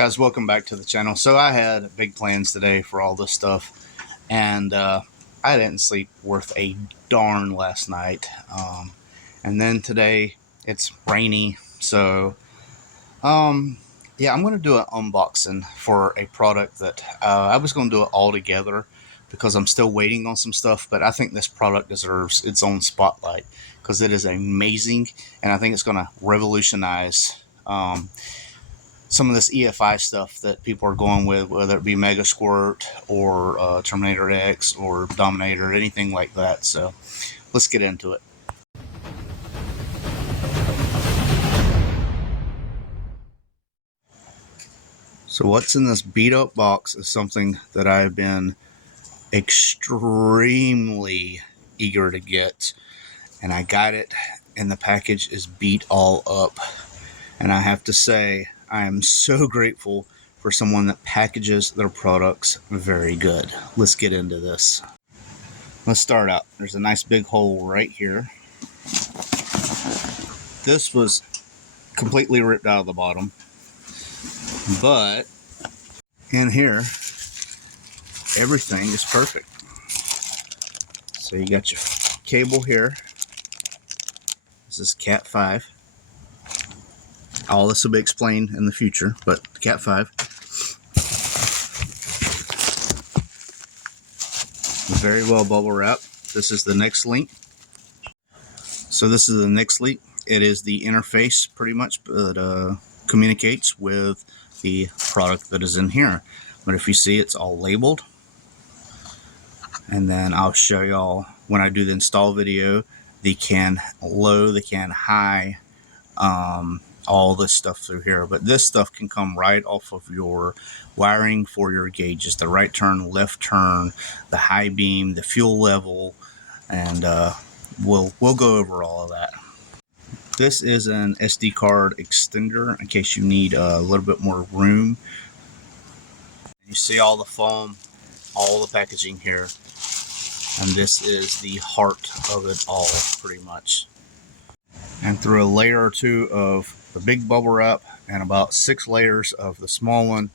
Guys, welcome back to the channel. So I had big plans today for all this stuff, and I didn't sleep worth a darn last night. And then today it's rainy, so yeah, I'm going to do an unboxing for a product that I was going to do it all together because I'm still waiting on some stuff, but I think this product deserves its own spotlight because it is amazing, and I think it's going to revolutionize some of this EFI stuff that people are going with, whether it be Mega Squirt or Terminator X or Dominator, anything like that. So let's get into it. So what's in this beat up box is something that I've been extremely eager to get, and I got it, and the package is beat all up. And I have to say, I am so grateful for someone that packages their products very good. Let's get into this. Let's start out. There's a nice big hole right here. This was completely ripped out of the bottom, but in here, everything is perfect. So you got your cable here. This is Cat 5. All this will be explained in the future, but Cat 5. Very well bubble wrapped. This is the NexgenEfi. So this is the NexgenEfi. It is the interface pretty much that communicates with the product that is in here. But if you see, it's all labeled. And then I'll show y'all when I do the install video, the can low, the can high, all this stuff through here. But this stuff can come right off of your wiring for your gauges, the right turn, left turn, the high beam, the fuel level, and we'll go over all of that. This is an SD card extender in case you need a little bit more room. You see all the foam, all the packaging here, and this is the heart of it all pretty much. And through a layer or two of the big bubble wrap and about 6 layers of the small one,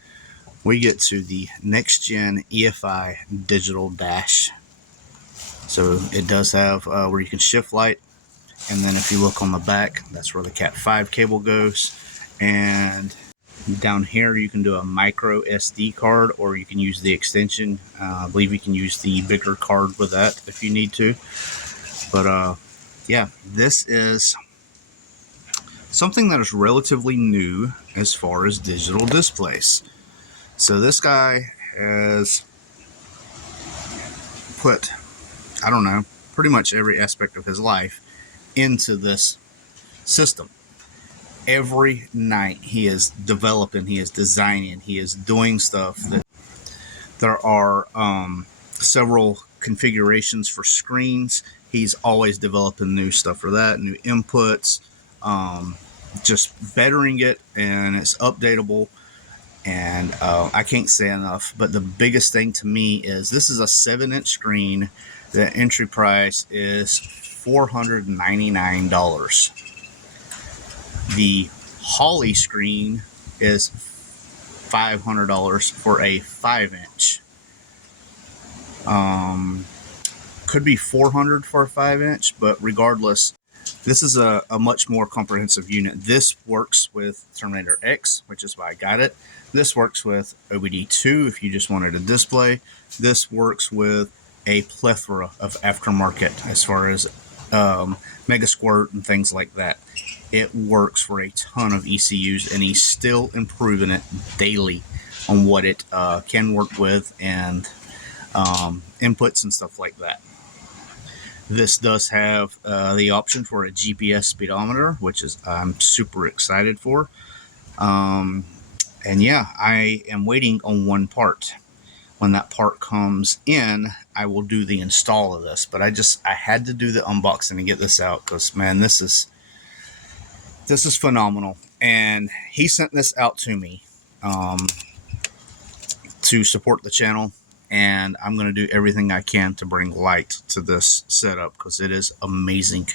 we get to the NexgenEfi Digital Dash. So it does have where you can shift light, and then if you look on the back, that's where the Cat 5 cable goes. And down here you can do a micro SD card, or you can use the extension. I believe you can use the bigger card with that if you need to. But yeah, this is something that is relatively new as far as digital displays. So this guy has put, I don't know, pretty much every aspect of his life into this system. Every night he is developing, he is designing, he is doing stuff. That there are several configurations for screens. He's always developing new stuff for that, new inputs, just bettering it, and it's updatable. And I can't say enough, but the biggest thing to me is this is a 7-inch screen. The entry price is $499. The Holly screen is $500 for a 5-inch. Could be $400 for a 5-inch, but regardless, this is a much more comprehensive unit. This works with Terminator X, which is why I got it. This works with OBD2 if you just wanted a display. This works with a plethora of aftermarket as far as Mega Squirt and things like that. It works for a ton of ECUs, and he's still improving it daily on what it can work with and inputs and stuff like that. This does have the option for a GPS speedometer, which is I'm super excited for. And yeah, I am waiting on one part. When that part comes in, I will do the install of this. But I had to do the unboxing and get this out because, man, this is phenomenal. And he sent this out to me to support the channel. And I'm going to do everything I can to bring light to this setup because it is amazing.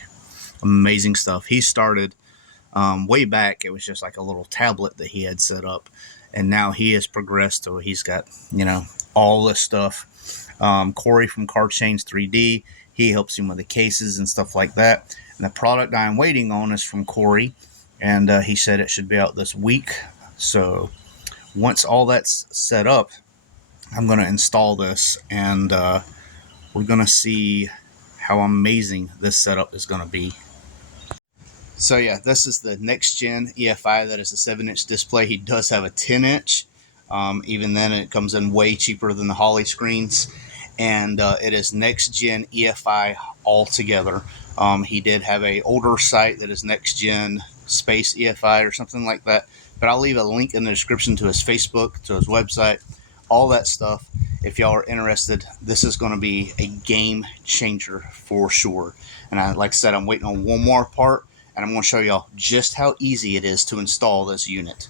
Amazing stuff. He started way back. It was just like a little tablet that he had set up. and now he has progressed to he's got, you know, all this stuff. Corey from Car Chains 3D, he helps him with the cases and stuff like that. And the product I'm waiting on is from Corey, and he said it should be out this week. So once all that's set up, I'm going to install this, and we're going to see how amazing this setup is going to be. So yeah, this is the NexgenEfi. That is a 7-inch display. He does have a 10-inch. Even then, it comes in way cheaper than the Holley screens. And it is NexgenEfi altogether. He did have a older site that is NextGen Space EFI or something like that. But I'll leave a link in the description to his Facebook, to his website, all that stuff. If y'all are interested, this is going to be a game changer for sure. And like I said, I'm waiting on one more part, and I'm going to show y'all just how easy it is to install this unit.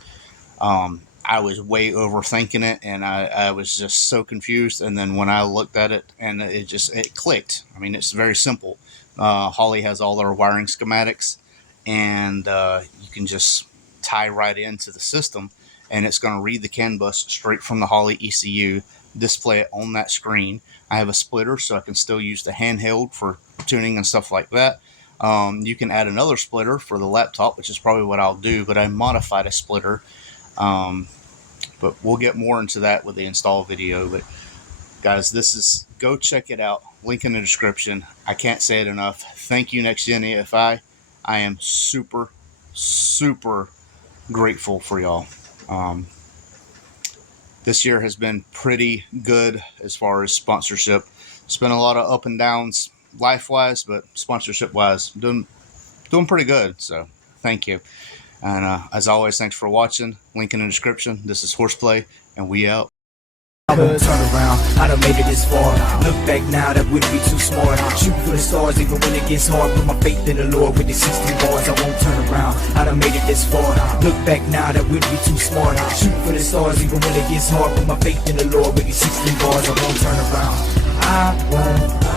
I was way overthinking it, and I was just so confused. And then when I looked at it, and it clicked. I mean, it's very simple. Holley has all their wiring schematics, and you can just tie right into the system, and it's going to read the CAN bus straight from the Holley ECU, display it on that screen. I have a splitter, so I can still use the handheld for tuning and stuff like that. You can add another splitter for the laptop, which is probably what I'll do, but I modified a splitter. But we'll get more into that with the install video. But guys, go check it out. Link in the description. I can't say it enough. Thank you, NexgenEfi. I am super, super grateful for y'all. This year has been pretty good as far as sponsorship. It's been a lot of up and downs life-wise, but sponsorship-wise, doing pretty good. So thank you. And as always, thanks for watching. Link in the description. This is Horseplay, and we out. Turn around, I done made it this far. Look back now, that wouldn't be too smart. Shoot for the stars even when it gets hard. Put my faith in the Lord with the 60 bars. I won't turn around, I done made it this far. Look back now, that wouldn't be too smart. Shoot for the stars even when it gets hard. Put my faith in the Lord with the 60 bars. I won't turn around, I won't